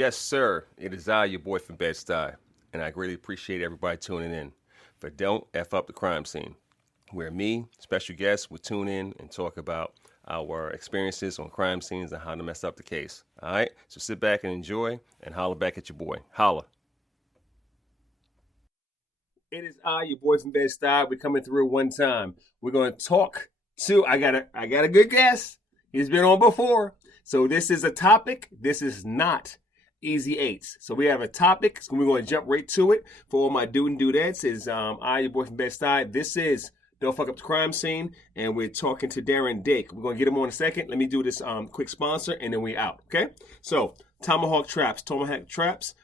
Yes, sir. It is I, your boy from Bed-Stuy, and I greatly appreciate everybody tuning in for Don't F Up the Crime Scene, where me, special guests, will tune in and talk about our experiences on crime scenes and how to mess up the case. All right? So sit back and enjoy and holler back at your boy. Holla. It is I, your boy from Bed-Stuy. We're coming through one time. We're going to talk to, I got a good guest. He's been on before. So this is a topic. This is not Easy Eights. So we have a topic. So we're going to jump right to it. For all my dude and dudettes, is I, your boy from Bed-Stuy. This is Don't Fuck Up the Crime Scene, and we're talking to Darren Dake. We're going to get him on in a second. Let me do this quick sponsor, and then we out, okay? So, Tomahawk Traps. Tomahawk Traps.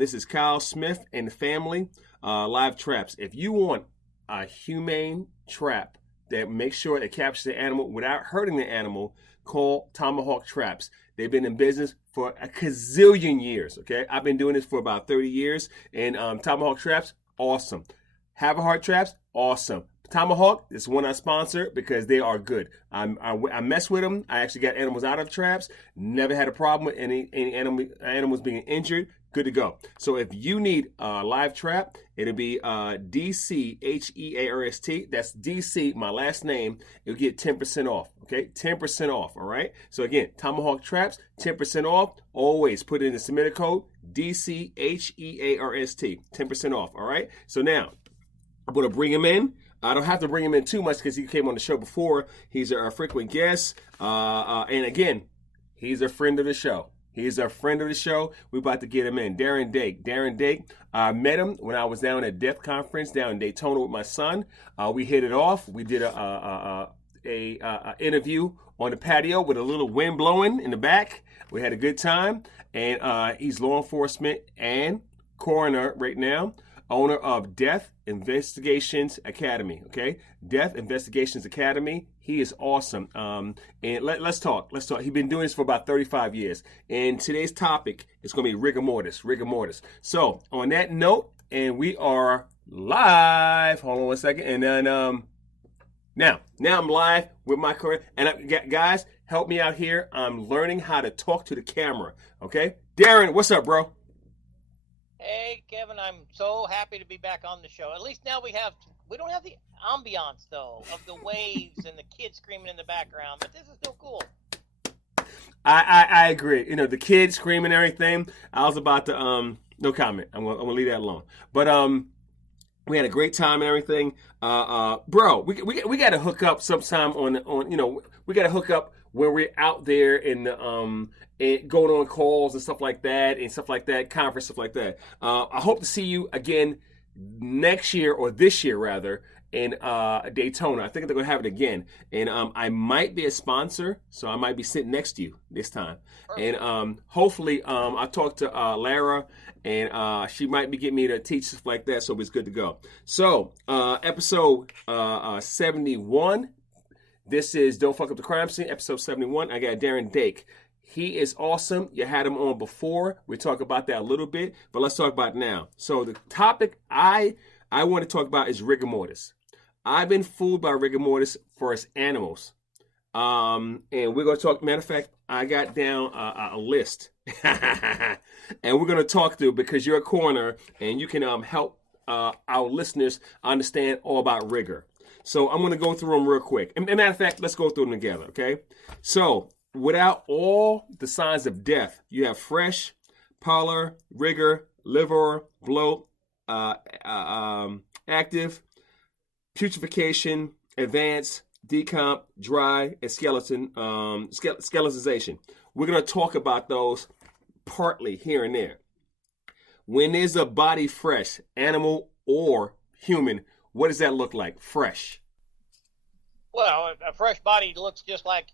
This is Kyle Smith and the family. Live traps. If you want a humane trap that makes sure it captures the animal without hurting the animal, call Tomahawk Traps. They've been in business for a gazillion years, okay? I've been doing this for about 30 years, and Tomahawk Traps, awesome. Have a Heart Traps, awesome. Tomahawk is one I sponsor because they are good. I mess with them. I actually got animals out of traps. Never had a problem with any animals being injured. Good to go. So if you need a live trap, it'll be DCHEARST. That's DC, my last name. You'll get 10% off. Okay, 10% off. All right. So again, Tomahawk Traps, 10% off. Always put in the submitter code DCHEARST, 10% off. All right. So now I'm going to bring him in. I don't have to bring him in too much because he came on the show before. He's a frequent guest. And again, he's a friend of the show. He's a friend of the show. We're about to get him in. Darren Dake. Darren Dake, I met him when I was down at Death Conference down in Daytona with my son. We hit it off. We did a interview on the patio with a little wind blowing in the back. We had a good time. And he's law enforcement and coroner right now. Owner of Death Investigations Academy, okay? Death Investigations Academy. He is awesome. And let's talk. Let's talk. He's been doing this for about 35 years. And today's topic is going to be rigor mortis. Rigor mortis. So on that note, and we are live. Hold on one second. And then now I'm live with my career. And guys, help me out here. I'm learning how to talk to the camera, okay? Darren, what's up, bro? Hey, Kevin, I'm so happy to be back on the show. At least now we don't have the ambiance, though, of the waves and the kids screaming in the background, but this is still cool. I agree. You know, the kids screaming and everything. I was about to, no comment. I'm gonna leave that alone. But we had a great time and everything. Bro, we got to hook up sometime we got to hook up when we're out there in the and going on calls and stuff like that, conference stuff like that. I hope to see you again next year, or this year rather, in Daytona. I think they're gonna have it again, and I might be a sponsor, so I might be sitting next to you this time. Perfect. And hopefully, I talked to Lara, and she might be getting me to teach stuff like that, so it's good to go. So episode 71. This is Don't Fuck Up the Crime Scene, episode 71. I got Darren Dake. He is awesome. You had him on before. We'll talk about that a little bit, but let's talk about it now. So the topic I want to talk about is rigor mortis. I've been fooled by rigor mortis for its animals. And we're going to talk, matter of fact, I got down a list. And we're going to talk through, because you're a coroner and you can help our listeners understand all about rigor. So I'm going to go through them real quick. And matter of fact, let's go through them together, okay? So without all the signs of death, you have fresh, pallor, rigor, liver, bloat, active, putrefaction, advanced, decomp, dry, and skeletonization. We're going to talk about those partly here and there. When is a body fresh, animal or human, what does that look like? Fresh. Well, a fresh body looks just like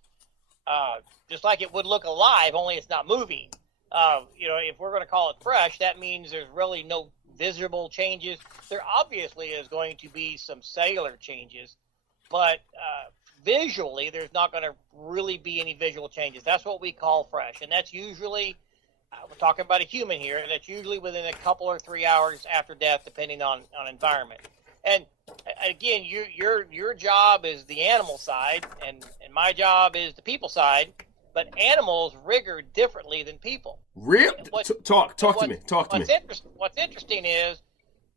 it would look alive, only it's not moving. If we're going to call it fresh, that means there's really no visible changes. There obviously is going to be some cellular changes, but visually, there's not going to really be any visual changes. That's what we call fresh, and that's usually, we're talking about a human here, and that's usually within a couple or 3 hours after death, depending on environment. And again, your job is the animal side, and my job is the people side. but animals rigor differently than people. Real? Talk to me. What's interesting is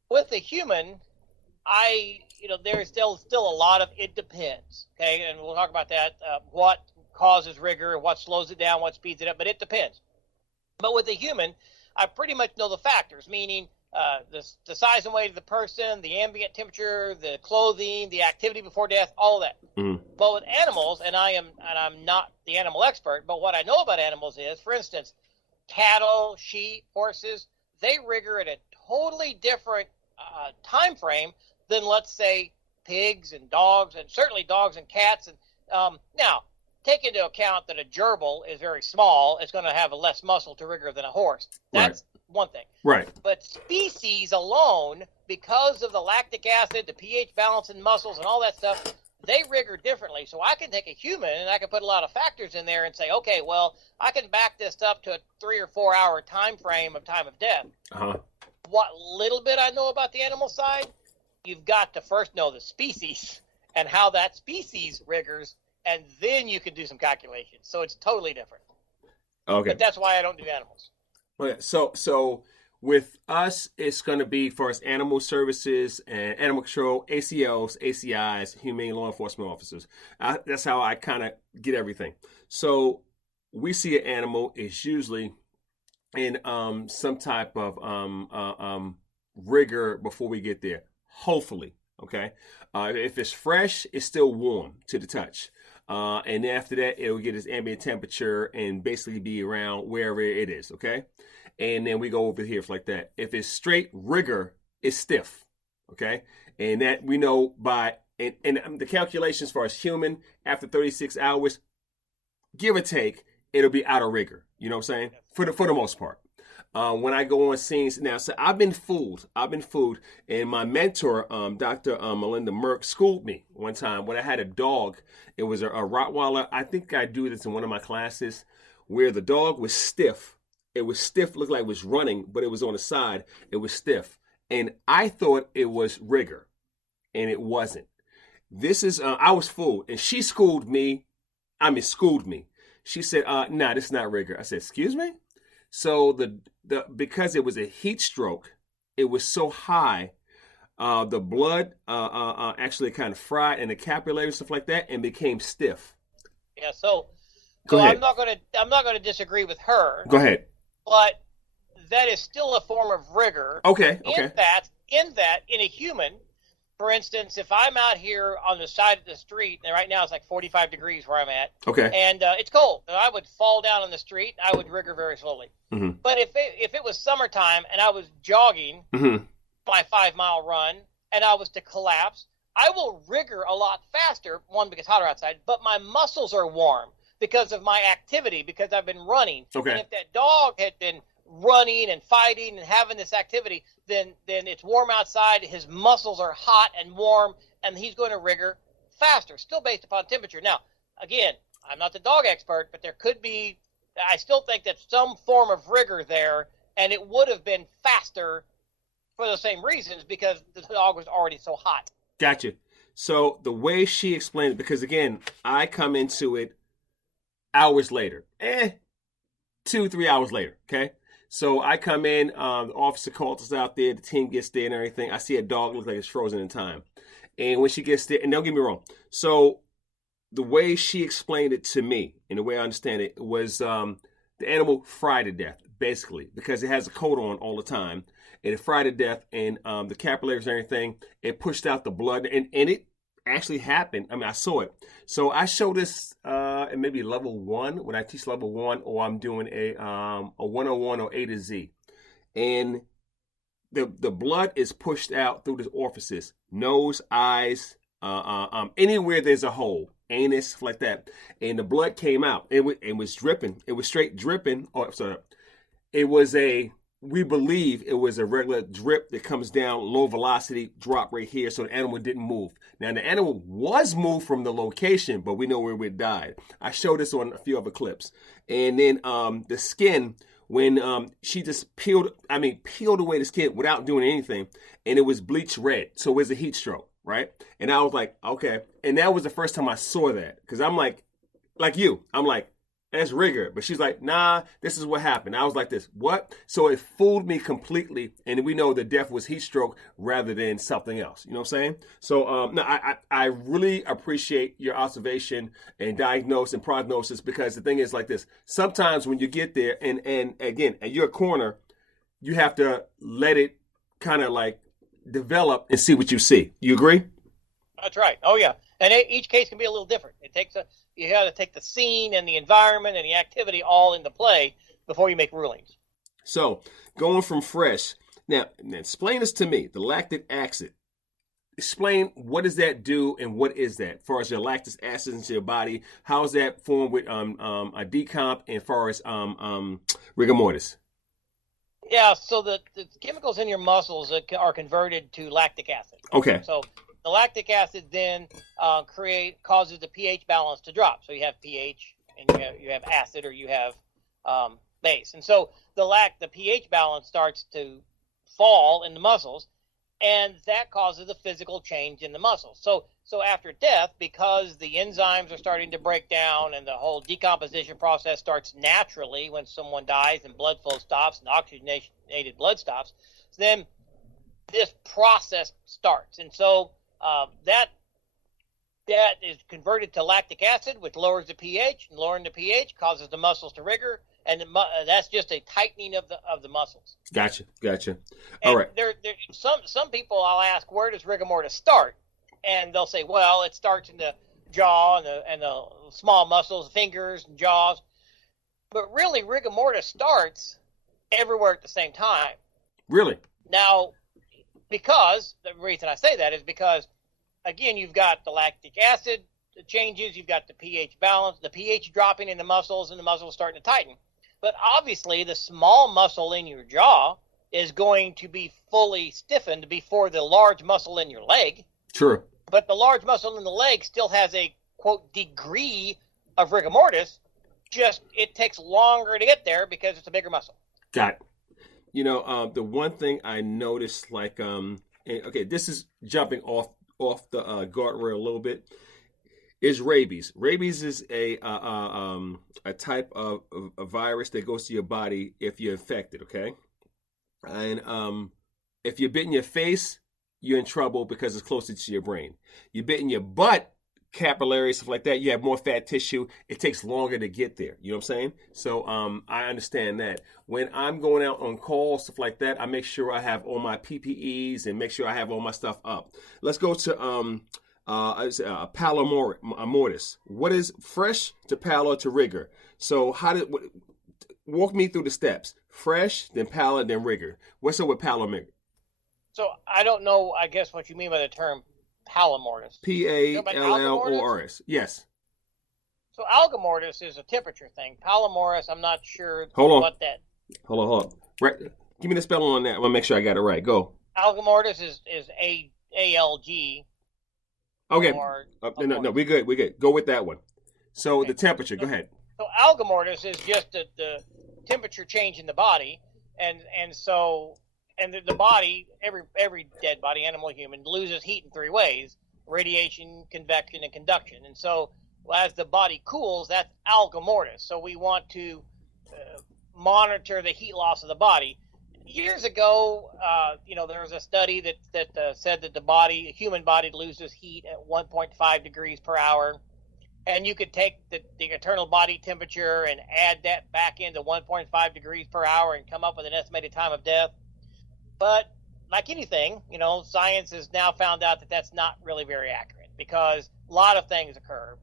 with the human, there's still a lot of it depends. Okay, and we'll talk about that. What causes rigor, what slows it down, what speeds it up, but it depends. But with the human, I pretty much know the factors, meaning the size and weight of the person, the ambient temperature, the clothing, the activity before death, all of that. Mm-hmm. But with animals, and I'm not the animal expert, but what I know about animals is, for instance, cattle, sheep, horses, they rigor at a totally different time frame than, let's say, pigs and dogs, and certainly dogs and cats. And now, take into account that a gerbil is very small. It's going to have a less muscle to rigor than a horse. That's one thing. Right. But species alone, because of the lactic acid, the pH balance in muscles and all that stuff, they rigor differently. So I can take a human and I can put a lot of factors in there and say, okay, well, I can back this up to a 3 or 4 hour time frame of time of death. Uh-huh. What little bit I know about the animal side, you've got to first know the species and how that species rigors, and then you can do some calculations. So it's totally different. Okay. But that's why I don't do animals. Okay. So with us, it's going to be for us animal services and animal control, ACOs, ACIs, humane law enforcement officers. That's how I kind of get everything. So we see an animal is usually in some type of rigor before we get there. Hopefully. Okay. If it's fresh, it's still warm to the touch. And after that, it'll get its ambient temperature and basically be around wherever it is, okay? And then we go over here like that. If it's straight rigor, it's stiff, okay? And that we know by, and the calculations for us human, after 36 hours, give or take, it'll be out of rigor. You know what I'm saying? For the most part. When I go on scenes now, so I've been fooled, and my mentor, Dr. Melinda Merck, schooled me one time when I had a dog. It was a Rottweiler. I think I do this in one of my classes, where the dog was stiff. It was stiff, looked like it was running, but it was on the side. It was stiff, and I thought it was rigor, and it wasn't. This is I was fooled, and she schooled me. She said, "Nah, this is not rigor." I said, "Excuse me." So because it was a heat stroke, it was so high, the blood actually kind of fried and the capillaries, stuff like that, and became stiff. Yeah. So I'm not gonna disagree with her. Go ahead. But that is still a form of rigor. Okay. In that, in a human, for instance, if I'm out here on the side of the street, and right now it's like 45 degrees where I'm at, okay, and it's cold, and I would fall down on the street, I would rigor very slowly. Mm-hmm. But if it was summertime and I was jogging my 5-mile run and I was to collapse, I will rigor a lot faster, one, because it's hotter outside, but my muscles are warm because of my activity, because I've been running. Okay. And if that dog had been running and fighting and having this activity, then it's warm outside, his muscles are hot and warm, and he's going to rigor faster, still based upon temperature. Now, again, I'm not the dog expert, but there could be, I still think that some form of rigor there, and it would have been faster for the same reasons, because the dog was already so hot. Gotcha. So the way she explained it, because again, I come into it hours later, 2-3 hours later, okay? So I come in, the officer calls us out there, the team gets there and everything. I see a dog look like it's frozen in time. And when she gets there, and don't get me wrong, so the way she explained it to me, and the way I understand it, was the animal fried to death, basically, because it has a coat on all the time. And it fried to death, and the capillaries and everything, it pushed out the blood, and it actually happened. I mean, I saw it. So I show this in maybe level 1 when I teach level 1, or I'm doing a 101 or A to Z, and the blood is pushed out through the orifices, nose, eyes, anywhere there's a hole, anus, stuff like that, and the blood came out. It was dripping. It was straight dripping. Oh, sorry. We believe it was a regular drip that comes down, low velocity, drop right here, so the animal didn't move. Now, the animal was moved from the location, but we know where it died. I showed this on a few other clips. And then the skin, when she just peeled away the skin without doing anything, and it was bleach red, so it was a heat stroke, right? And I was like, okay. And that was the first time I saw that, because I'm like you, I'm like, That's rigor. But she's like, nah, this is what happened. I was like this. What? So it fooled me completely. And we know the death was heat stroke rather than something else. You know what I'm saying? So no, I really appreciate your observation and diagnosis and prognosis, because the thing is like this. Sometimes when you get there and again, and you're a coroner, you have to let it kind of like develop and see what you see. You agree? That's right. Oh yeah. And each case can be a little different. You got to take the scene and the environment and the activity all into play before you make rulings. So going from fresh, now explain this to me, the lactic acid. Explain, what does that do and what is that? As far as your lactic acid into your body, how is that formed with a decomp and as far as rigor mortis? Yeah, so the chemicals in your muscles are converted to lactic acid. Okay. So the lactic acid then causes the pH balance to drop. So you have pH and you have acid, or you have base. And so the pH balance starts to fall in the muscles, and that causes a physical change in the muscles. So after death, because the enzymes are starting to break down and the whole decomposition process starts naturally when someone dies and blood flow stops and oxygenated blood stops, then this process starts. And so that is converted to lactic acid, which lowers the pH, and lowering the pH causes the muscles to rigor, and that's just a tightening of the muscles. Gotcha. All right. There some people I'll ask, where does rigor mortis start? And they'll say, well, it starts in the jaw and the small muscles, fingers and jaws. But really, rigor mortis starts everywhere at the same time. Really? Now, because the reason I say that is because, again, you've got the lactic acid changes, you've got the pH balance, the pH dropping in the muscles, and the muscles starting to tighten. But obviously, the small muscle in your jaw is going to be fully stiffened before the large muscle in your leg. True. But the large muscle in the leg still has a, quote, degree of rigor mortis. Just it takes longer to get there because it's a bigger muscle. Got it. You know, the one thing I noticed, like, okay, this is jumping off the guardrail a little bit, is rabies. Rabies is a type of a virus that goes to your body if you're infected, okay? And if you're bit in your face, you're in trouble because it's closer to your brain. You're bit in your butt, capillaries, stuff like that, you have more fat tissue. It takes longer to get there. You know what I'm saying? So I understand that. When I'm going out on call, stuff like that, I make sure I have all my PPEs and make sure I have all my stuff up. Let's go to mortis. What is fresh to pallor to rigor? So walk me through the steps. Fresh, then pallor, then rigor. What's up with pallor rigor? So I don't know, I guess, what you mean by the term pallor-mortis. Pallor. Yes. So alga mortis is a temperature thing. Pallor-mortis, I'm not sure what that... Hold on. Right. Give me the spelling on that. I want to make sure I got it right. Go. Alga mortis is ALG. Okay. No, we're good. Go with that one. So okay. The temperature, go ahead. So alga mortis is just the temperature change in the body, and the body, every dead body, animal, human, loses heat in three ways: radiation, convection, and conduction. And so as the body cools, that's alga mortis. So we want to monitor the heat loss of the body. Years ago, there was a study that said that the human body loses heat at 1.5 degrees per hour. And you could take the internal body temperature and add that back into 1.5 degrees per hour and come up with an estimated time of death. But like anything, science has now found out that that's not really very accurate, because a lot of things occur.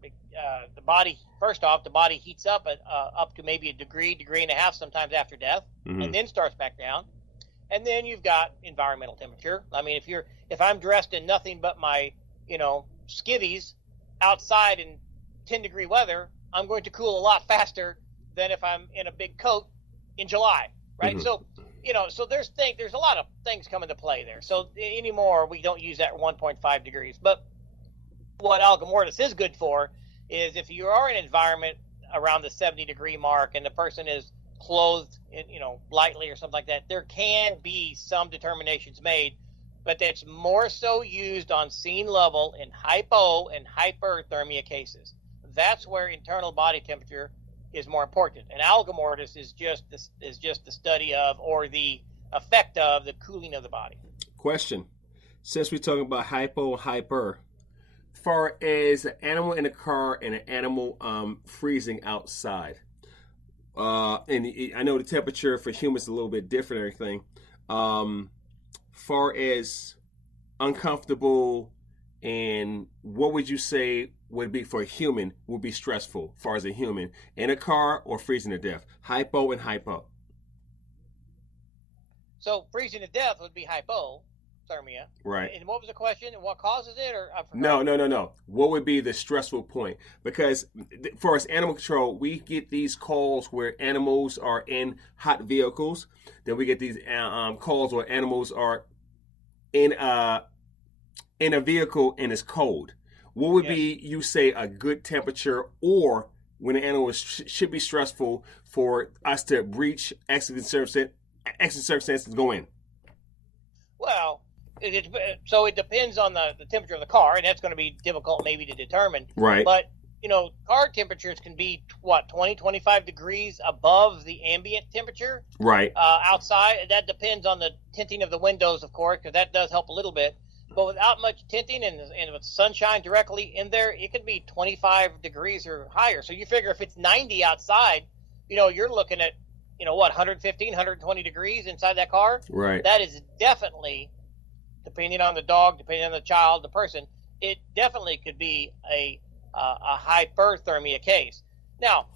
The body heats up up to maybe a degree and a half sometimes after death, mm-hmm. and then starts back down. And then you've got environmental temperature. I mean, if I'm dressed in nothing but my, skivvies outside in 10-degree weather, I'm going to cool a lot faster than if I'm in a big coat in July, right? Mm-hmm. So there's a lot of things come into play there. So anymore, we don't use that 1.5 degrees. But what alga mortis is good for is if you are in an environment around the 70-degree mark and the person is clothed, lightly or something like that, there can be some determinations made, but that's more so used on scene level in hypo and hyperthermia cases. That's where internal body temperature is more important. And alga mortis is just the study of, or the effect of, the cooling of the body. Question: since we're talking about hypo and hyper, far as an animal in a car and an animal freezing outside, and I know the temperature for humans is a little bit different and everything. Far as uncomfortable, and what would you say would be for a human would be stressful, far as a human in a car or freezing to death? Hypo and hypo. So freezing to death would be hypothermia. Right. And what was the question? And what causes it? Or I No. forgot. No. What would be the stressful point? Because for us animal control, we get these calls where animals are in hot vehicles. Then we get these calls where animals are in a vehicle and it's cold. What would be, you say, a good temperature, or when an animal should be stressful for us to breach exigent circumstances to go in? Well, so it depends on the temperature of the car, and that's going to be difficult maybe to determine. Right. But, car temperatures can be, 20, 25 degrees above the ambient temperature. Right. Outside. That depends on the tinting of the windows, of course, because that does help a little bit. But without much tinting and with sunshine directly in there, it can be 25 degrees or higher. So you figure if it's 90 outside, you're looking at, 115, 120 degrees inside that car. Right. That is definitely, depending on the dog, depending on the child, the person, it definitely could be a hyperthermia case. Now,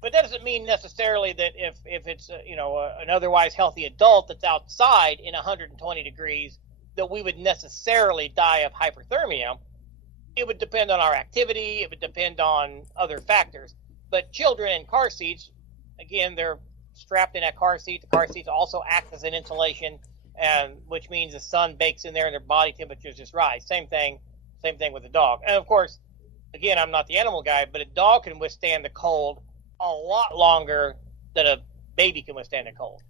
but that doesn't mean necessarily that if it's an otherwise healthy adult that's outside in 120 degrees, that we would necessarily die of hyperthermia. It would depend on our activity. It would depend on other factors. But children in car seats, again, they're strapped in that car seat. The car seats also act as an insulation, and which means the sun bakes in there and their body temperatures just rise. Same thing with the dog. And of course, again, I'm not the animal guy, but a dog can withstand the cold a lot longer than a baby can withstand the cold.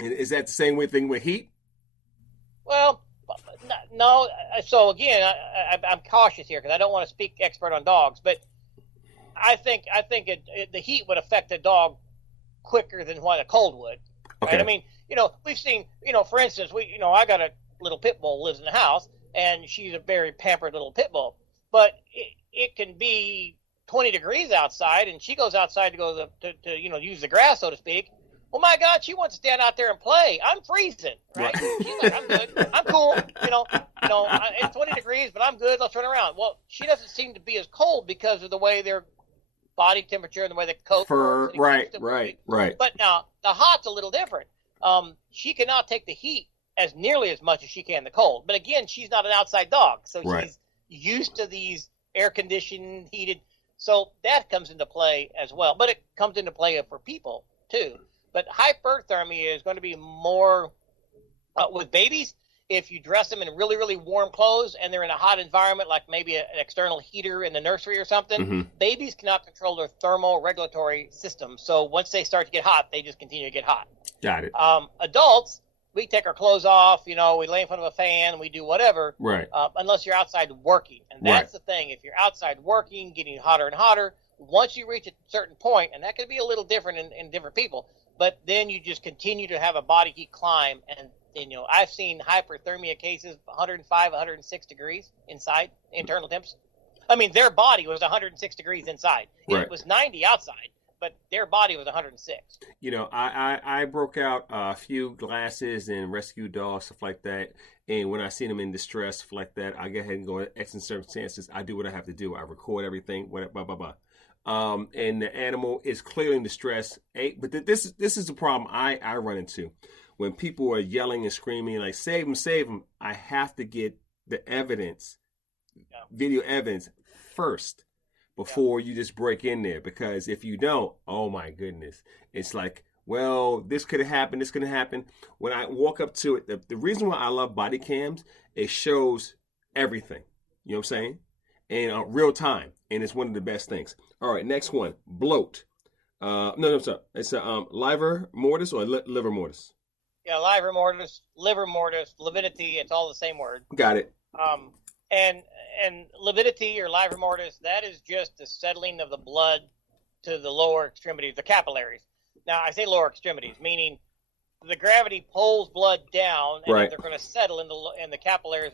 And is that the same thing with heat? Well, no. So again, I'm cautious here because I don't want to speak expert on dogs, but I think the heat would affect the dog quicker than what a cold would. Right? Okay. I mean, we've seen, for instance, I got a little pit bull lives in the house, and she's a very pampered little pit bull, but it can be 20 degrees outside, and she goes outside to go to use the grass, so to speak. Oh my God, she wants to stand out there and play. I'm freezing, right? She's like, I'm good. I'm cool. It's 20 degrees, but I'm good. Let's run around. Well, she doesn't seem to be as cold because of the way their body temperature and the way the coat works. Right. But now, the hot's a little different. She cannot take the heat as nearly as much as she can the cold. But again, she's not an outside dog, so she's used to these air-conditioned, heated. So that comes into play as well. But it comes into play for people, too. But hyperthermia is going to be more with babies. If you dress them in really, really warm clothes and they're in a hot environment, like maybe an external heater in the nursery or something, babies cannot control their thermal regulatory system. So once they start to get hot, they just continue to get hot. Got it. Adults, we take our clothes off, we lay in front of a fan, we do whatever. Right. Unless you're outside working. And that's the thing. If you're outside working, getting hotter and hotter, once you reach a certain point, and that could be a little different in different people, but then you just continue to have a body heat climb. And I've seen hyperthermia cases 105, 106 degrees inside, internal temps. I mean, their body was 106 degrees inside. Right. It was 90 outside, but their body was 106. I broke out a few glasses and rescue dogs, stuff like that. And when I see them in distress, stuff like that, I go ahead and go to exigent circumstances. I do what I have to do. I record everything, blah, blah, blah. And the animal is clearly in distress. But this is the problem I run into. When people are yelling and screaming like, save him, I have to get the evidence, video evidence first before you just break in there. Because if you don't, oh my goodness, it's like, well, this could have happened. When I walk up to it, the reason why I love body cams, it shows everything. You know what I'm saying? In real time. And it's one of the best things. All right, next one, bloat. No, sorry. It's liver mortis or liver mortis? Yeah, liver mortis, liver mortis, lividity, it's all the same word. Got it. And lividity or liver mortis, that is just the settling of the blood to the lower extremities, the capillaries. Now, I say lower extremities, meaning the gravity pulls blood down, and Right. they're going to settle in the capillaries.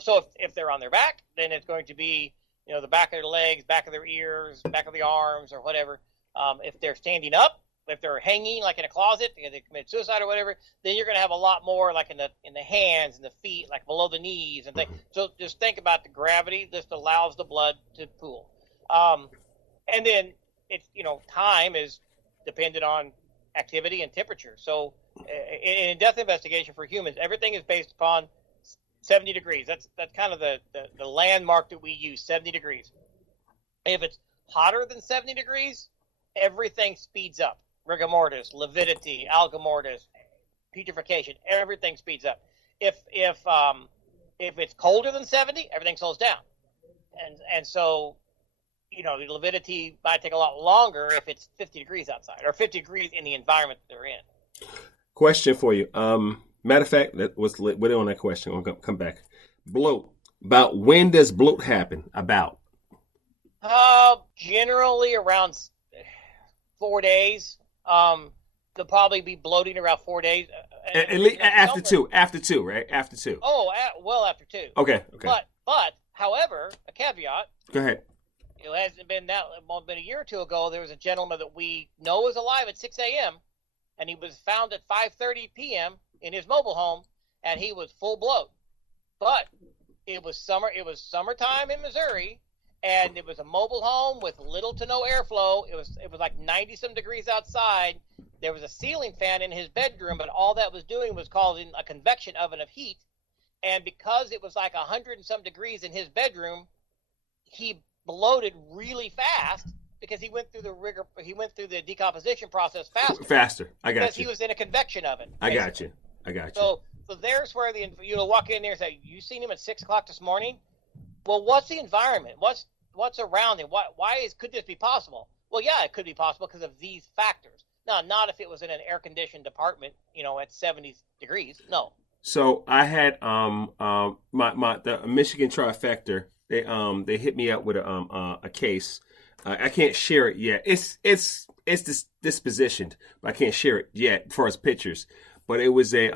So if they're on their back, then it's going to be, the back of their legs, back of their ears, back of the arms, or whatever. If they're standing up, if they're hanging like in a closet because they committed suicide or whatever, then you're going to have a lot more like in the hands and the feet, like below the knees and things. So just think about the gravity. This allows the blood to pool. And then it's, time is dependent on activity and temperature. So in a death investigation for humans, everything is based upon 70 degrees. That's kind of the landmark that we use, 70 degrees. If it's hotter than 70 degrees, everything speeds up. Rigor mortis, lividity, alga mortis, putrefaction, everything speeds up. If it's colder than 70, everything slows down. And so, the lividity might take a lot longer if it's 50 degrees outside or 50 degrees in the environment that they're in. Question for you. Matter of fact, we're on that question. We'll come back. Bloat. About when does bloat happen? About? Generally around 4 days. They'll probably be bloating around 4 days. At least after two. After two, right? After two. Oh, well after two. Okay. But however, a caveat. Go ahead. It hasn't been been a year or two ago. There was a gentleman that we know is alive at 6 a.m. and he was found at 5:30 p.m. in his mobile home, and he was full bloat. But it was summer. It was summertime in Missouri, and it was a mobile home with little to no airflow. It was like 90-some degrees outside. There was a ceiling fan in his bedroom, but all that was doing was causing a convection oven of heat. And because it was like 100-and-some degrees in his bedroom, he bloated really fast because he went through the decomposition process faster. I got because you. he was in a convection oven. I got you. So there's where walk in there and say, you seen him at 6 o'clock this morning? Well, what's the environment? What's around him? Could this be possible? Well, yeah, it could be possible because of these factors. Now, not if it was in an air-conditioned apartment, at 70 degrees. No. So I had the Michigan trifecta. They hit me up with a case. I can't share it yet. It's dispositioned, but I can't share it yet as far as pictures. But it was a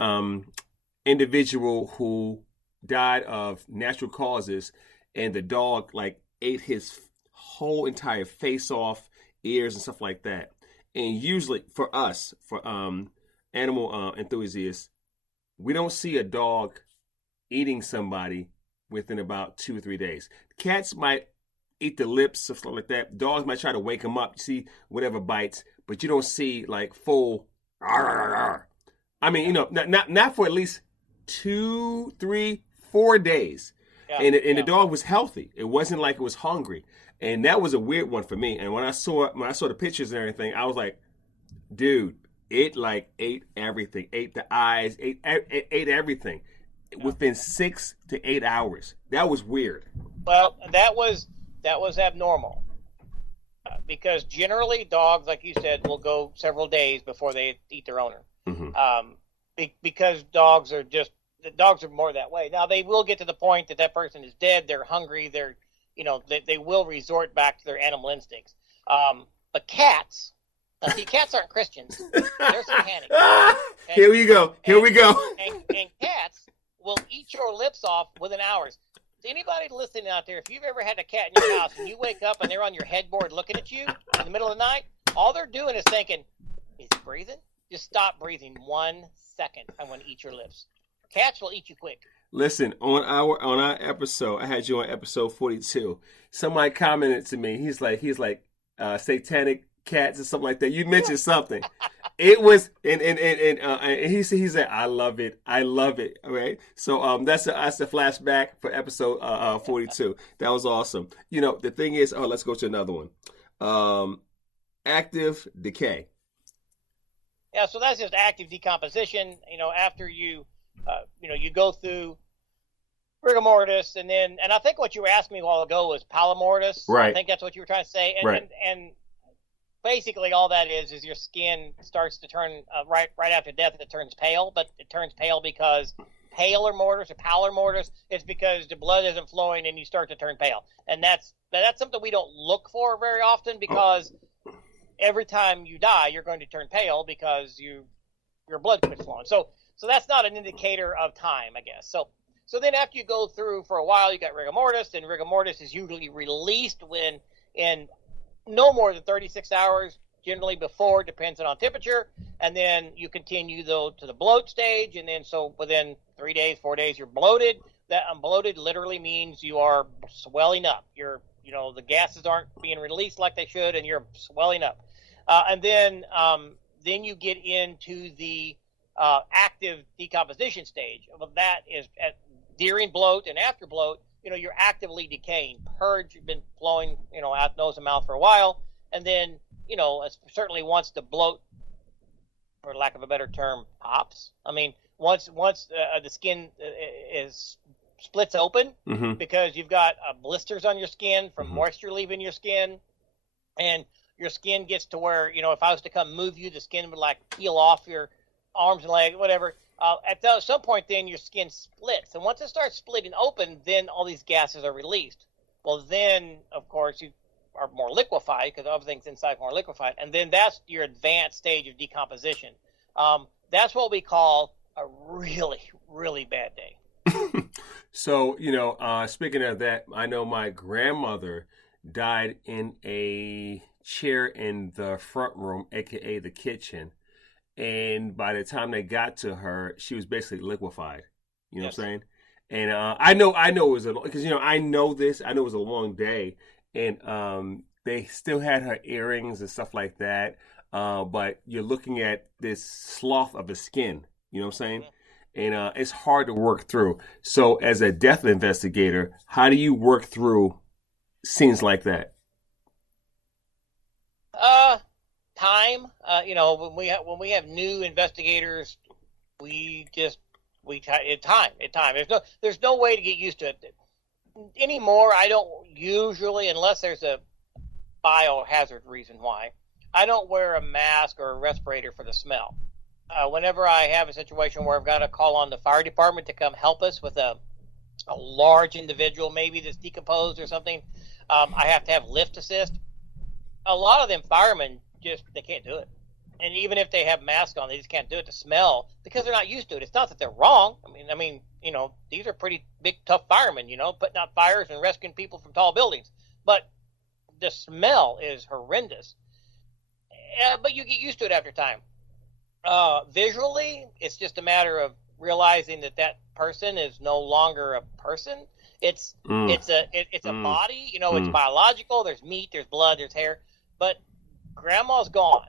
individual who died of natural causes, and the dog ate his whole entire face off, ears and stuff like that. And usually for us, for animal enthusiasts, we don't see a dog eating somebody within about 2 or 3 days. Cats might eat the lips, stuff like that. Dogs might try to wake them up, see whatever bites, but you don't see full. I mean, not for at least 2, 3, 4 days. Yeah, and the dog was healthy. It wasn't like it was hungry, and that was a weird one for me. And when I saw the pictures and everything, I was like, dude, it ate everything, ate the eyes, ate everything within 6 to 8 hours. That was weird. Well, that was abnormal because generally dogs, like you said, will go several days before they eat their owner. Mm-hmm. Because dogs are more that way. Now they will get to the point that person is dead. They're hungry. They will resort back to their animal instincts. But cats. Now, see, cats aren't Christians. They're satanic. Here we go. And cats will eat your lips off within hours. To anybody listening out there, if you've ever had a cat in your house and you wake up and they're on your headboard looking at you in the middle of the night, all they're doing is thinking, is he breathing? Just stop breathing 1 second. I'm going to eat your lips. Cats will eat you quick. Listen, on our episode, I had you on episode 42. Somebody commented to me. He's like satanic cats or something like that. You mentioned something. It was and he said I love it. All right. So that's a flashback for episode 42. That was awesome. The thing is, let's go to another one. Active decay. Yeah, so that's just active decomposition. After you you go through rigor mortis, and I think what you were asking me a while ago was palomortis. Right. I think that's what you were trying to say. And basically all that is your skin starts to turn right after death. It turns pale, but it turns pale because pallor mortis. It's because the blood isn't flowing and you start to turn pale, and that's something we don't look for very often because every time you die, you're going to turn pale because your blood quits flowing. So that's not an indicator of time, I guess. So then after you go through for a while, you got rigor mortis, and rigor mortis is usually released when in no more than 36 hours, generally before, depends on temperature, and then you continue though to the bloat stage, and then so within 3 days, 4 days, you're bloated. That bloated literally means you are swelling up. The gases aren't being released like they should, and you're swelling up. And then you get into the active decomposition stage. Well, that is during bloat and after bloat. You're actively decaying. Purge, you've been flowing, out nose and mouth for a while, and then, certainly once the bloat, for lack of a better term, pops. I mean, once the skin splits open, mm-hmm. because you've got blisters on your skin from mm-hmm. moisture leaving your skin, and your skin gets to where, if I was to come move you, the skin would like peel off your arms and legs, whatever. At some point, then your skin splits, and once it starts splitting open, then all these gases are released. Well, then of course you are more liquefied because everything's inside more liquefied, and then that's your advanced stage of decomposition. That's what we call a really, really bad day. So, speaking of that, I know my grandmother died in a chair in the front room, aka the kitchen. And by the time they got to her, she was basically liquefied. You know Yes. what I'm saying? And I know it was because I know this. I know it was a long day, and they still had her earrings and stuff like that. But you're looking at this slough of the skin. You know what I'm saying? Mm-hmm. And it's hard to work through. So, as a death investigator, how do you work through scenes like that? Time. When we have new investigators, it's time. There's no way to get used to it anymore. I don't usually, unless there's a biohazard reason why, I don't wear a mask or a respirator for the smell. Whenever I have a situation where I've got to call on the fire department to come help us with a large individual, maybe that's decomposed or something, I have to have lift assist. A lot of them firemen they can't do it. And even if they have masks on, they just can't do it. The smell, because they're not used to it. It's not that they're wrong. I mean, these are pretty big, tough firemen, putting out fires and rescuing people from tall buildings. But the smell is horrendous. But you get used to it after time. Visually, it's just a matter of realizing that person is no longer a person. It's a body. It's biological. There's meat, there's blood, there's hair. But grandma's gone.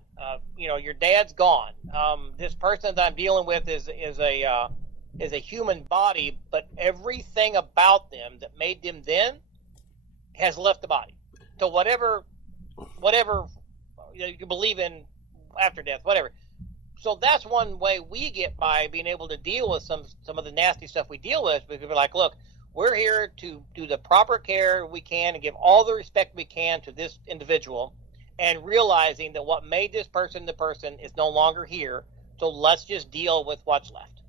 Your dad's gone. This person that I'm dealing with is a human body, but everything about them that made them then has left the body. So whatever you believe in after death, whatever. So that's one way we get by being able to deal with some of the nasty stuff we deal with. Because we're like, look, we're here to do the proper care we can and give all the respect we can to this individual, and realizing that what made this person the person is no longer here. So let's just deal with what's left.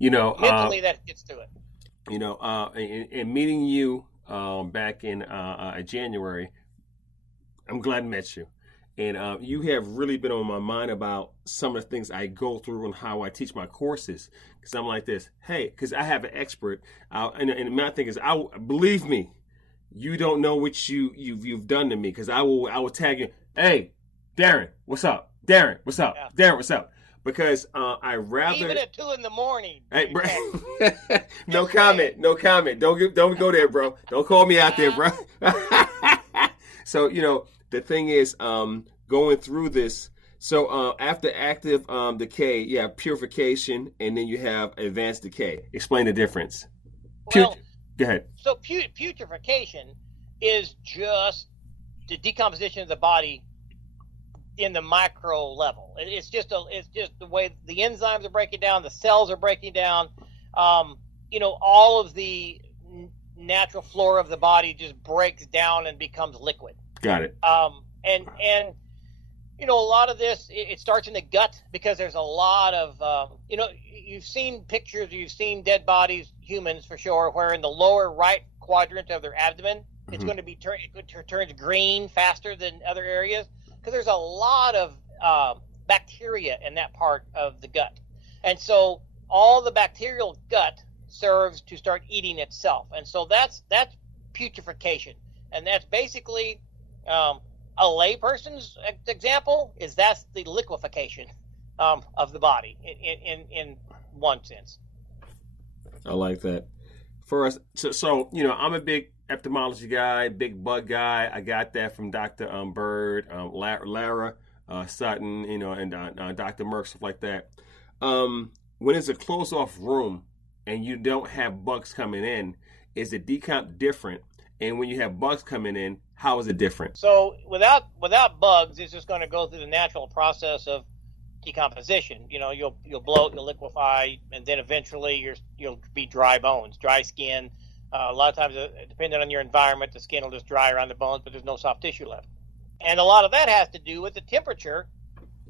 Mentally, that gets to it. In meeting you back in January, I'm glad I met you. And you have really been on my mind about some of the things I go through and how I teach my courses. Because I'm like this, hey, because I have an expert. And my thing is, believe me, you don't know what you've done to me. Because I will tag you, hey, Darren, what's up? Darren, what's up? Yeah. Darren, what's up? Because I rather even at 2 a.m. Hey, bro. No comment. Don't go there, bro. Don't call me out there, bro. So the thing is, going through this. So after active decay, you have purification, and then you have advanced decay. Explain the difference. Go ahead. So putrefaction is just the decomposition of the body in the micro level. It's just the way the enzymes are breaking down, the cells are breaking down. All of the natural flora of the body just breaks down and becomes liquid. Got it. And a lot of this, it starts in the gut, because there's a lot of, you've seen pictures, you've seen dead bodies, humans for sure, where in the lower right quadrant of their abdomen, it's going to be turns green faster than other areas, because there's a lot of bacteria in that part of the gut. And so all the bacterial gut serves to start eating itself. And so that's putrefaction. And that's basically a layperson's example is that's the liquefaction of the body in one sense. I like that. For us, so I'm a big ophthalmology guy, big bug guy. I got that from Dr. Bird, Lara Sutton, and Dr. Merck, stuff like that. When it's a closed off room and you don't have bugs coming in, is the decomp different? And when you have bugs coming in, how is it different? So without bugs, it's just going to go through the natural process of decomposition. You'll bloat, you'll liquefy, and then eventually you'll be dry bones, dry skin. A lot of times, depending on your environment, the skin will just dry around the bones, but there's no soft tissue left. And a lot of that has to do with the temperature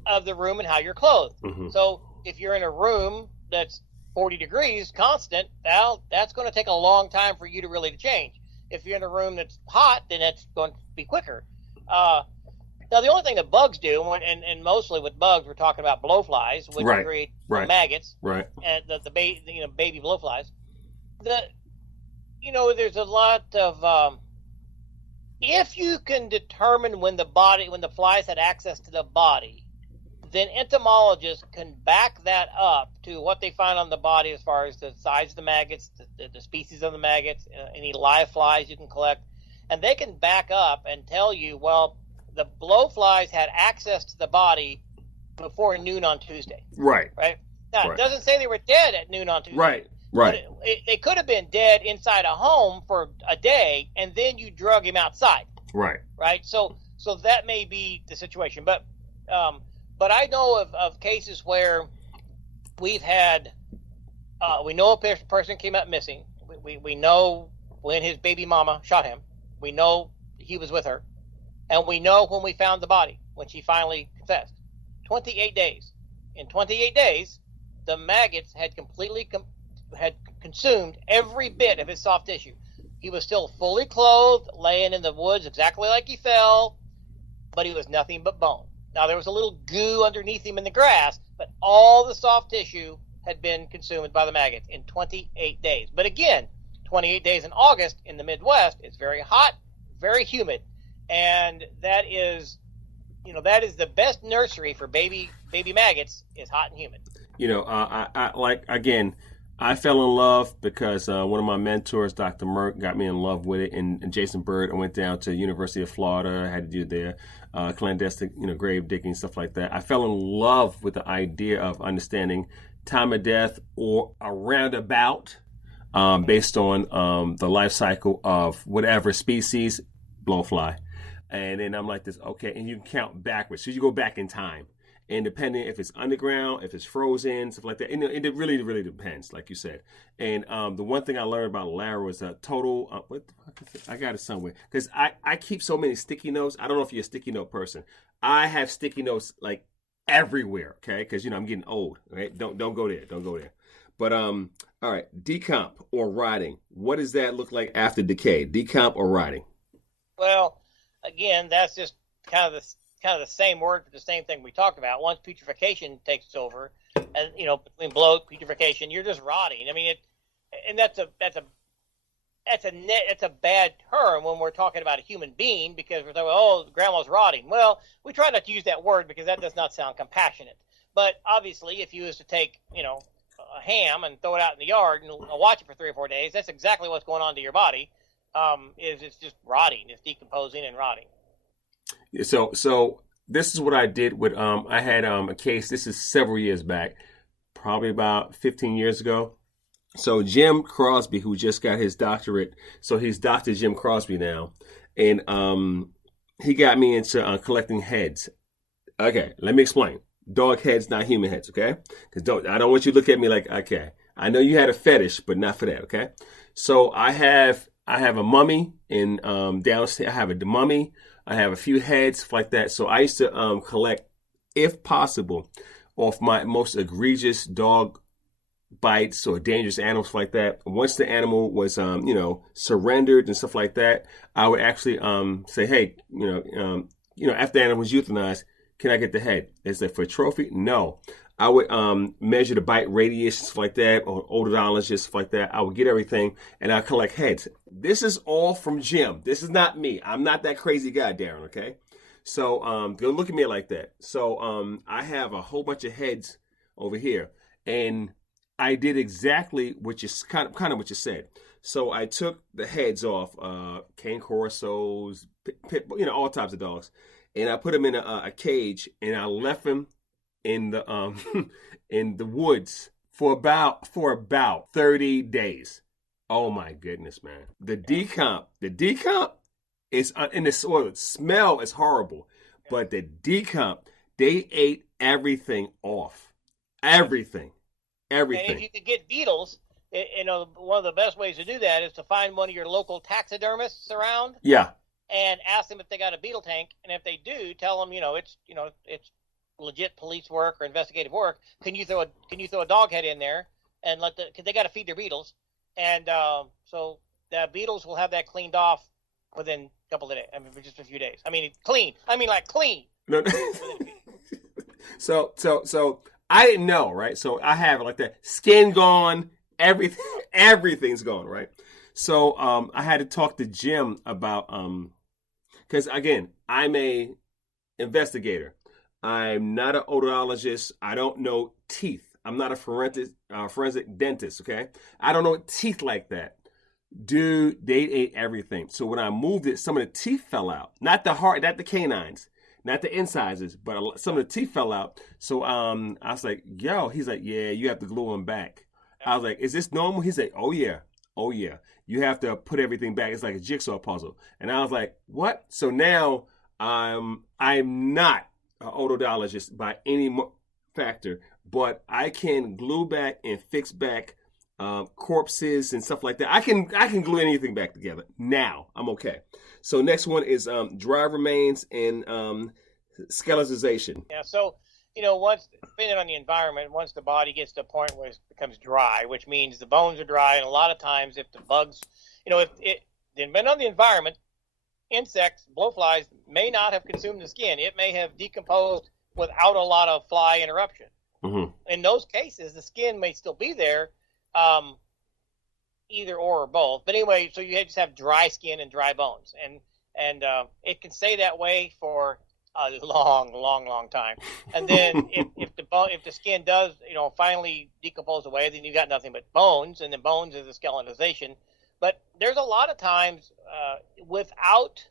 of the room and how you're clothed. Mm-hmm. So if you're in a room that's 40 degrees constant, that's going to take a long time for you to really change. If you're in a room that's hot, then it's going to be quicker. Now, the only thing that bugs do, and mostly with bugs, we're talking about blowflies, which create maggots, and the baby blowflies. There's a lot of if you can determine when the flies had access to the body, then entomologists can back that up to what they find on the body as far as the size of the maggots, the species of the maggots, any live flies you can collect, and they can back up and tell you, well, the blowflies had access to the body before noon on Tuesday. Right. Now, it doesn't say they were dead at noon on Tuesday. Right. They could have been dead inside a home for a day, and then you drug him outside. Right. So that may be the situation. But I know of cases where we've had, we know a person came out missing. We know when his baby mama shot him. We know he was with her. And we know when we found the body, when she finally confessed. 28 days. In 28 days, the maggots had completely had consumed every bit of his soft tissue. He was still fully clothed, laying in the woods exactly like he fell, but he was nothing but bone. Now, there was a little goo underneath him in the grass, but all the soft tissue had been consumed by the maggots in 28 days. But again, 28 days in August in the Midwest is very hot, very humid, and that is the best nursery for baby maggots is hot and humid. I fell in love because one of my mentors, Dr. Merck, got me in love with it, and Jason Bird. I went down to University of Florida. I had to do their clandestine, grave digging, stuff like that. I fell in love with the idea of understanding time of death or a roundabout based on the life cycle of whatever species, blowfly. And then I'm like this, okay, and you can count backwards. So you go back in time. And depending if it's underground, if it's frozen, stuff like that, and it really, really depends, like you said. And the one thing I learned about Lara was a total, I got it somewhere, because I keep so many sticky notes. I don't know if you're a sticky note person. I have sticky notes like everywhere, okay? Because, I'm getting old, right? Don't go there. But, all right, decomp or rotting. What does that look like after decay? Decomp or rotting? Well, again, that's just kind of the same word for the same thing we talked about. Once putrefaction takes over, and between bloat, putrefaction, you're just rotting. I mean, that's a bad term when we're talking about a human being, because we're talking, grandma's rotting. Well, we try not to use that word because that does not sound compassionate. But obviously, if you was to take a ham and throw it out in the yard and watch it for 3 or 4 days, that's exactly what's going on to your body. It's just rotting, it's decomposing and rotting. So this is what I did with I had a case. This is several years back, probably about 15 years ago. So Jim Crosby, who just got his doctorate, so he's Dr. Jim Crosby now, and he got me into collecting heads. Okay, let me explain. Dog heads, not human heads. Okay, because I don't want you to look at me like, okay, I know you had a fetish, but not for that. Okay, so I have a mummy in downstairs. I have a mummy. I have a few heads like that. So I used to collect, if possible, off my most egregious dog bites or dangerous animals like that. Once the animal was, surrendered and stuff like that, I would actually say, hey, after the animal was euthanized, can I get the head? Is it for a trophy? No. I would measure the bite radius, stuff like that, or odontologist, stuff like that. I would get everything, and I collect heads. This is all from Jim. This is not me. I'm not that crazy guy, Darren, okay? So don't look at me like that. So I have a whole bunch of heads over here, and I did exactly what you kind of what you said. So I took the heads off cane corsos, pit, all types of dogs, and I put them in a cage, and I left them in the in the woods for about 30 days. Oh my goodness, man! The decomp is in the soil. The smell is horrible, but the decomp, they ate everything off, everything. And if you could get beetles, one of the best ways to do that is to find one of your local taxidermists around. Yeah. And ask them if they got a beetle tank, and if they do, tell them it's legit police work or investigative work. Can you throw a dog head in there and because they got to feed their beetles, and so the beetles will have that cleaned off within a couple of days. I mean, for just a few days. I mean, clean. I mean, like clean. No. So I didn't know, right? So I have it like that. Skin gone, everything's gone, right? So I had to talk to Jim about because again, I'm a investigator. I'm not an odontologist. I don't know teeth. I'm not a forensic dentist, okay? I don't know teeth like that. Dude, they ate everything. So when I moved it, some of the teeth fell out. Not the canines, not the incisors, but some of the teeth fell out. So I was like, yo, he's like, yeah, you have to glue them back. I was like, is this normal? He's like, oh yeah. You have to put everything back. It's like a jigsaw puzzle. And I was like, what? So now I'm not an odontologist by any factor, but I can glue back and fix back corpses and stuff like that. I can glue anything back together. Now I'm okay. So next one is dry remains and skeletization. Yeah. So once, depending on the environment, once the body gets to a point where it becomes dry, which means the bones are dry, and a lot of times if the bugs, depending on the environment, insects, blowflies may not have consumed the skin. It may have decomposed without a lot of fly interruption. Mm-hmm. In those cases, the skin may still be there, either or both. But anyway, so you just have dry skin and dry bones, and it can stay that way for a long time. And then if the skin does finally decompose away, then you got nothing but bones, and then bones is the skeletonization. But there's a lot of times without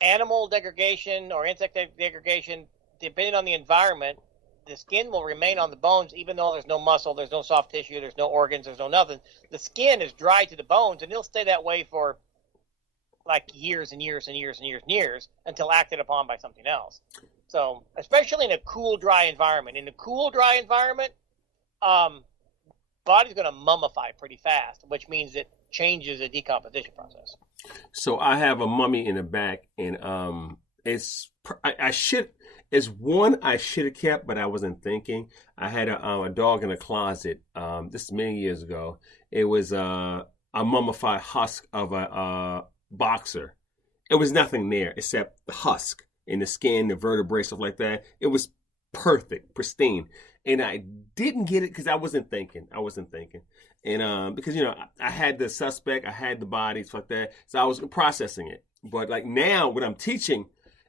animal degradation or insect degradation, depending on the environment, the skin will remain on the bones even though there's no muscle, there's no soft tissue, there's no organs, there's no nothing. The skin is dry to the bones, and it'll stay that way for like years and years and years and years and years until acted upon by something else. So especially in a cool, dry environment. In a cool, dry environment, body's going to mummify pretty fast, which means it changes the decomposition process. So I have a mummy in the back, and I should have kept, but I wasn't thinking. I had a dog in a closet. This is many years ago. It was a mummified husk of a boxer. It was nothing there except the husk and the skin, the vertebrae, stuff like that. It was perfect, pristine. And I didn't get it because I wasn't thinking. And because I had the suspect, I had the body, stuff like that. So I was processing it. But like now, when I'm teaching,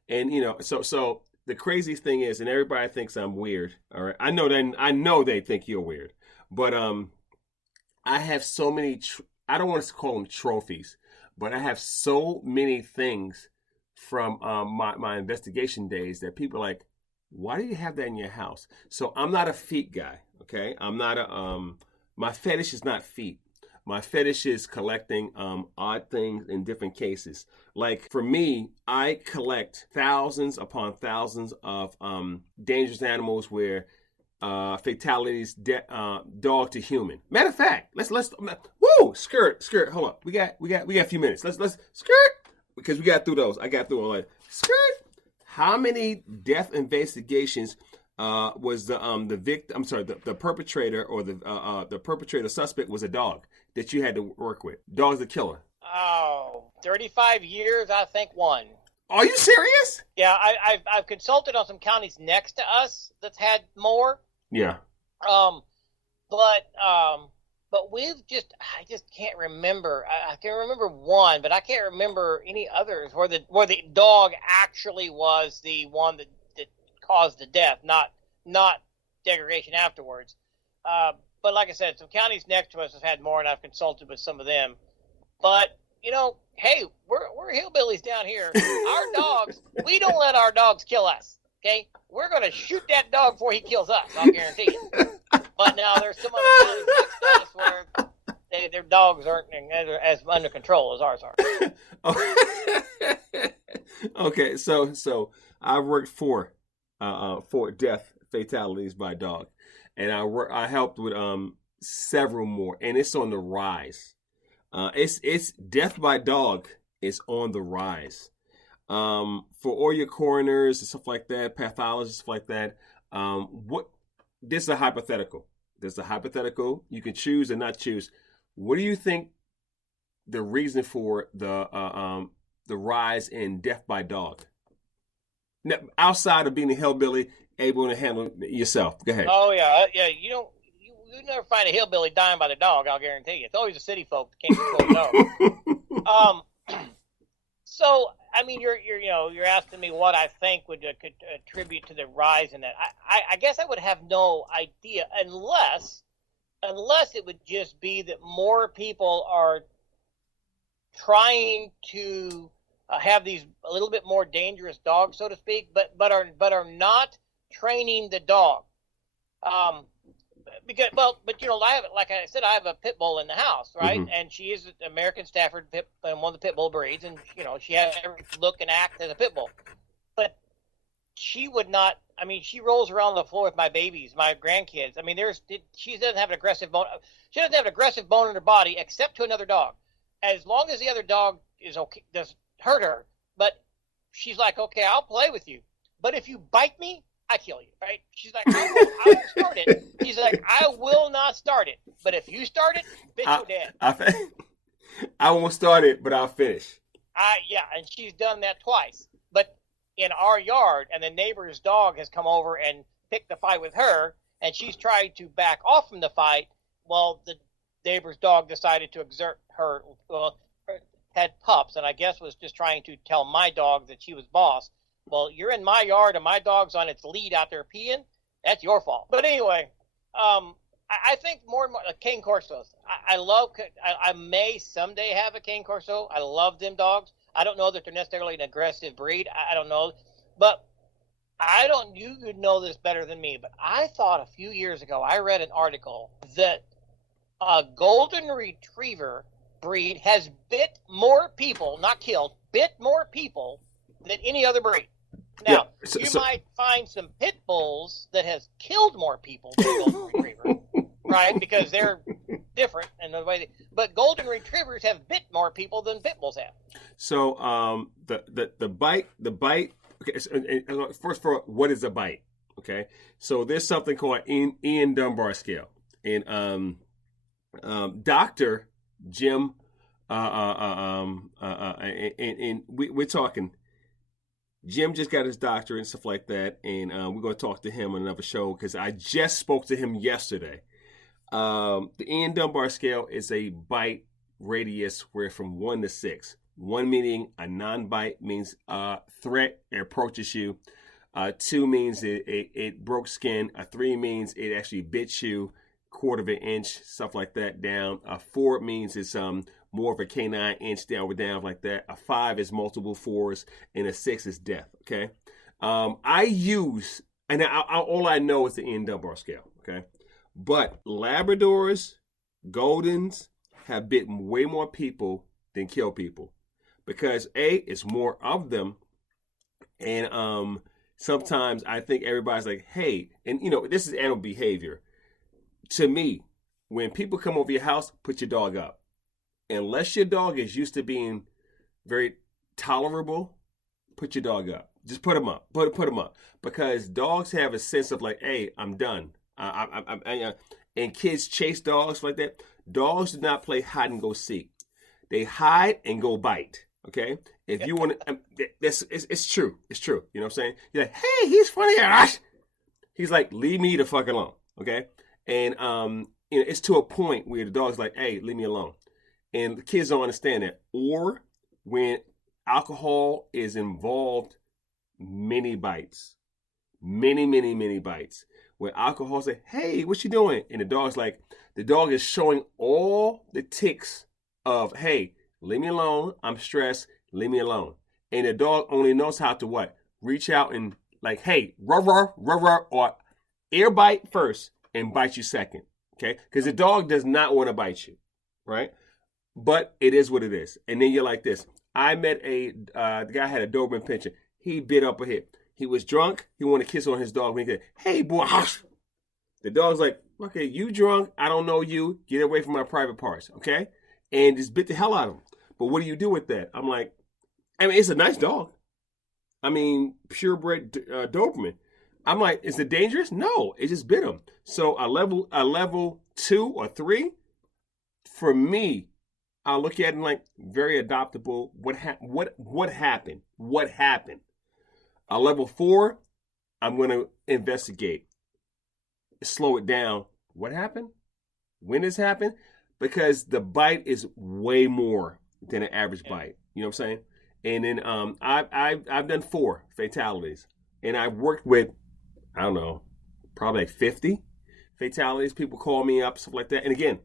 and so the craziest thing is, and everybody thinks I'm weird. All right, I know they think you're weird. But I have so many. I don't want to call them trophies, but I have so many things from my investigation days that people are like, why do you have that in your house? So I'm not a feet guy, okay? I'm not my fetish is not feet. My fetish is collecting odd things in different cases. Like for me, I collect thousands upon thousands of dangerous animals where fatalities, dog to human. Matter of fact, let's skirt. Hold up, we got a few minutes. Let's skirt because we got through those. I got through all that. Skirt. How many death investigations was the victim? I'm sorry, the perpetrator or the perpetrator suspect was a dog that you had to work with. Dog's the killer. Oh, 35 years, I think one. Are you serious? Yeah, I've consulted on some counties next to us that's had more. Yeah. Um, but I just can't remember. I can remember one, but I can't remember any others where the dog actually was the one that caused the death, not degradation afterwards. But like I said, some counties next to us have had more, and I've consulted with some of them. But hey, we're hillbillies down here. Our dogs, we don't let our dogs kill us. Okay, we're gonna shoot that dog before he kills us. I'll guarantee you. But now there's some other counties next to us where their dogs aren't as under control as ours are. Okay, so I've worked for death fatalities by dog, and I helped with several more, and it's on the rise. It's death by dog is on the rise. For all your coroners and stuff like that, pathologists, stuff like that. This is a hypothetical. You can choose and not choose. What do you think the reason for the rise in death by dog? Now, outside of being a hillbilly, able to handle it yourself. Go ahead. Oh yeah. You never find a hillbilly dying by the dog. I'll guarantee you. It's always the city folk that can't control the dog. So I mean, you're asking me what I think would could attribute to the rise in that. I guess I would have no idea unless it would just be that more people are trying to have these a little bit more dangerous dogs, so to speak, but are not training the dog. Because like I said, I have a pit bull in the house, right? Mm-hmm. And she is an American Stafford pit, and one of the pit bull breeds, and she has every look and act as a pit bull. But she would not. I mean, she rolls around the floor with my babies, my grandkids. I mean, she doesn't have an aggressive bone. She doesn't have an aggressive bone in her body, except to another dog. As long as the other dog is okay, doesn't hurt her. But she's like, okay, I'll play with you. But if you bite me, I kill you, right? She's like, I won't start it. She's like, I will not start it. But if you start it, bitch, you're dead. I won't start it, but I'll finish. Yeah, and she's done that twice. But in our yard, and the neighbor's dog has come over and picked the fight with her, and she's tried to back off from the fight. Well, the neighbor's dog decided to exert her, had pups, and I guess was just trying to tell my dog that she was boss. Well, you're in my yard and my dog's on its lead out there peeing. That's your fault. But anyway, I think more and more cane corsos. I may someday have a cane corso. I love them dogs. I don't know that they're necessarily an aggressive breed. I don't know, but you would know this better than me, but I thought a few years ago, I read an article that a golden retriever breed has bit more people, not killed, bit more people than any other breed. Now, might find some pit bulls that has killed more people than a golden retriever, right? Because they're different and the way but golden retrievers have bit more people than pit bulls have. So, the bite. Okay, first for what is a bite? Okay, so there's something called Ian Dunbar scale, and Dr. Jim, and we're talking. Jim just got his doctorate and stuff like that, and we're going to talk to him on another show because I just spoke to him yesterday. The Ian Dunbar scale is a bite radius where from 1 to 6. 1 meaning a non-bite means threat, it approaches you. 2 means it broke skin. 3 means it actually bit you, 1/4 inch, stuff like that down. 4 means it's more of a canine inch down like that. 5 is multiple 4s, and 6 is death. Okay, I use, and all I know is the Ian Dunbar scale. Okay, but Labradors, Goldens have bitten way more people than kill people because it's more of them, and sometimes I think everybody's like, hey, and this is animal behavior. To me, when people come over your house, put your dog up. Unless your dog is used to being very tolerable, put your dog up. Just put him up. Put him up. Because dogs have a sense of like, hey, I'm done. And kids chase dogs like that. Dogs do not play hide and go seek. They hide and go bite. Okay, if you want to, it's true. It's true. You know what I'm saying? You're like, hey, he's funny. He's like, leave me the fuck alone. Okay, and it's to a point where the dog's like, hey, leave me alone, and the kids don't understand that. Or when alcohol is involved, many bites, many bites. Where alcohol say, hey, what you doing? And the dog is showing all the ticks of, hey, leave me alone. I'm stressed. Leave me alone. And the dog only knows how to what? Reach out and like, hey, ruh, or ear bite first and bite you second. Okay? Because the dog does not want to bite you. Right? But it is what it is. And then you're like this. I met the guy had a Doberman pinscher. He bit up a hip. He was drunk. He wanted to kiss on his dog. When he said, hey, boy, hush. The dog's like, okay, you drunk. I don't know you. Get away from my private parts. Okay? And just bit the hell out of him. But what do you do with that? I'm like, I mean, it's a nice dog. I mean, purebred Doberman. I'm like, is it dangerous? No, it just bit him. So a level 2 or 3, for me, I look at it like very adoptable. What happened? What happened? A level 4, I'm going to investigate. Slow it down. What happened? When this happened? Because the bite is way more than an average bite. You know what I'm saying? And then I've done 4 fatalities, and I've worked with, I don't know, probably like 50 fatalities. People call me up, stuff like that. And again,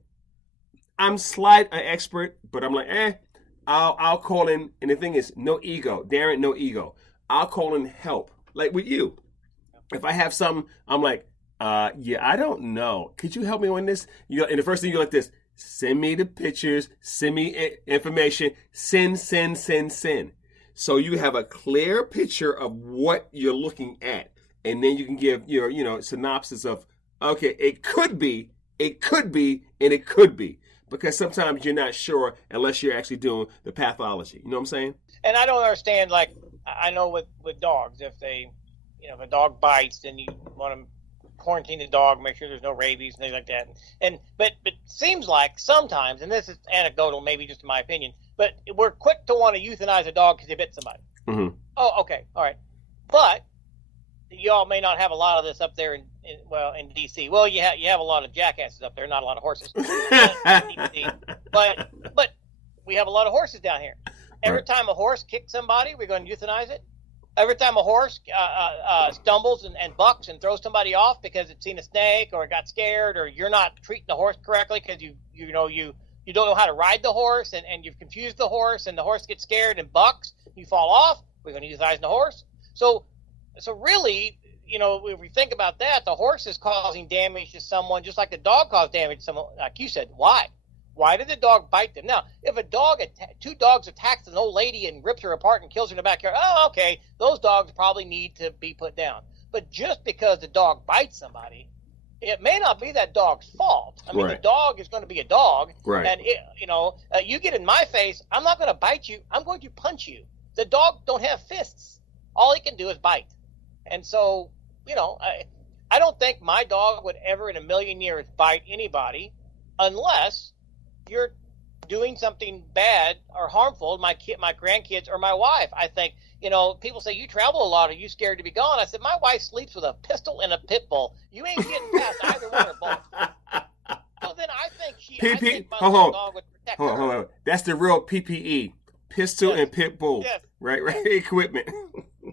I'm an expert, but I'm like, I'll call in. And the thing is, no ego, Darren, no ego. I'll call in help, like with you. If I have something, I'm like, yeah, I don't know. Could you help me on this? And the first thing you're like this. Send me the pictures, send me information, send. So you have a clear picture of what you're looking at. And then you can give your, synopsis of, okay, it could be, and it could be. Because sometimes you're not sure unless you're actually doing the pathology. You know what I'm saying? And I don't understand, like, I know with dogs, if if a dog bites, then you want to quarantine the dog, make sure there's no rabies and things like that. But it seems like sometimes, and this is anecdotal, maybe just in my opinion, but we're quick to want to euthanize a dog because they bit somebody. Mm-hmm. Oh, okay, all right. But y'all may not have a lot of this up there in DC. Well, you have a lot of jackasses up there, not a lot of horses. but we have a lot of horses down here. Every time a horse kicks somebody, we're going to euthanize it. Every time a horse stumbles and bucks and throws somebody off because it's seen a snake or it got scared, or you're not treating the horse correctly because you don't know how to ride the horse, and you've confused the horse, and the horse gets scared and bucks, you fall off, we're going to euthanize the horse. So really, if we think about that, the horse is causing damage to someone just like the dog caused damage to someone, like you said. Why? Why did the dog bite them? Now, if two dogs attacks an old lady and rips her apart and kills her in the backyard, oh, okay, those dogs probably need to be put down. But just because the dog bites somebody, it may not be that dog's fault. I mean, The dog is going to be a dog, right. And you get in my face, I'm not going to bite you. I'm going to punch you. The dog don't have fists. All he can do is bite. And so, I don't think my dog would ever in a million years bite anybody unless you're doing something bad or harmful, my grandkids, or my wife. I think, people say, you travel a lot, are you scared to be gone? I said, my wife sleeps with a pistol and a pit bull. You ain't getting past either one or both. So then I think my dog would protect her. Hold on. That's the real PPE, pistol and pit bull, right? Equipment.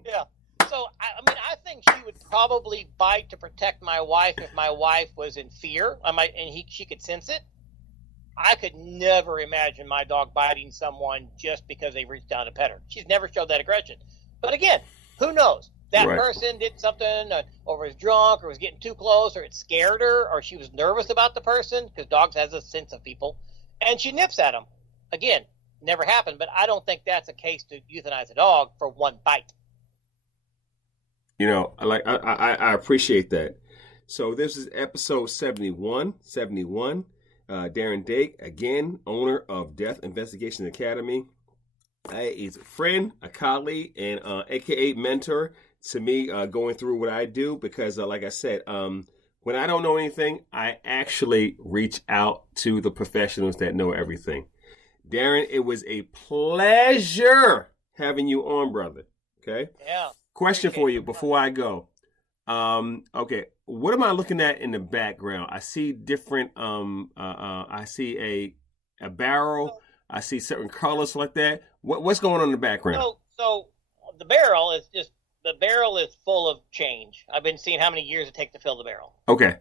Yeah. So, I think she would probably bite to protect my wife if my wife was in fear. She could sense it. I could never imagine my dog biting someone just because they reached down to pet her. She's never showed that aggression. But again, who knows? That person did something, or was drunk, or was getting too close, or it scared her, or she was nervous about the person, because dogs has a sense of people, and she nips at them. Again, never happened, but I don't think that's a case to euthanize a dog for one bite. I appreciate that. So this is episode 71. Darren Dake, again, owner of Death Investigation Academy. He's a friend, a colleague, and AKA mentor to me going through what I do because, like I said, when I don't know anything, I actually reach out to the professionals that know everything. Darren, it was a pleasure having you on, brother. Okay. Yeah. Question for you before I go. Okay. What am I looking at in the background? I see different. I see a barrel. I see certain colors like that. What's going on in the background? So the barrel is full of change. I've been seeing how many years it takes to fill the barrel. Okay.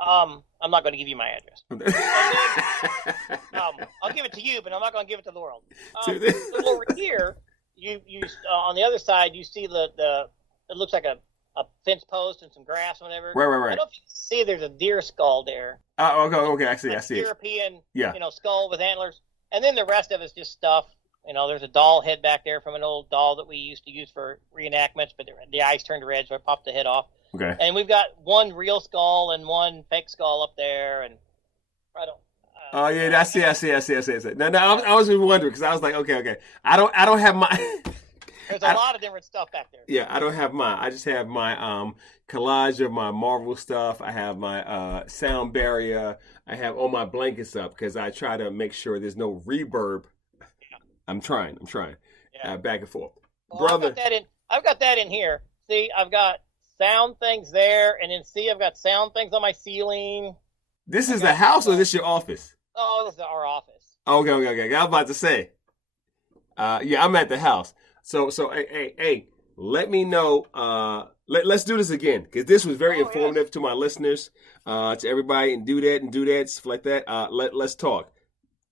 I'm not going to give you my address. I'll give it to you, but I'm not going to give it to the world. So over here, you on the other side, you see it looks like a fence post and some grass or whatever. Right. I don't know if you see there's a deer skull there. Okay. I see it. European, skull with antlers. And then the rest of it's just stuff. There's a doll head back there from an old doll that we used to use for reenactments, but the eyes turned red, so I popped the head off. Okay. And we've got one real skull and one fake skull up there, and I don't. Oh yeah, I see. No, I was just wondering because I was like, okay. I don't have my. There's a lot of different stuff back there. Yeah, I don't have mine. I just have my collage of my Marvel stuff. I have my sound barrier. I have all my blankets up because I try to make sure there's no reverb. Yeah. I'm trying. Yeah. Back and forth. Well, Brother. I've got that in here. See, I've got sound things there, and then I've got sound things on my ceiling. This is the house or is this your office? Oh, this is our office. Okay. I was about to say. Yeah, I'm at the house. So, hey, let me know. Let's do this again because this was very informative to my listeners, to everybody, and do that, stuff like that. Let's talk.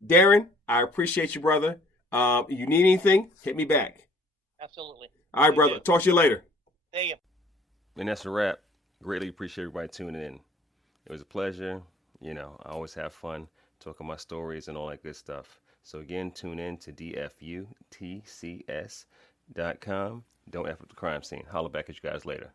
Darren, I appreciate you, brother. You need anything? Hit me back. Absolutely. All right, brother. Talk to you later. See you. And that's a wrap. Greatly appreciate everybody tuning in. It was a pleasure. I always have fun talking my stories and all that good stuff. So again, tune in to DFUTCS.com. Don't F up the crime scene. Holla back at you guys later.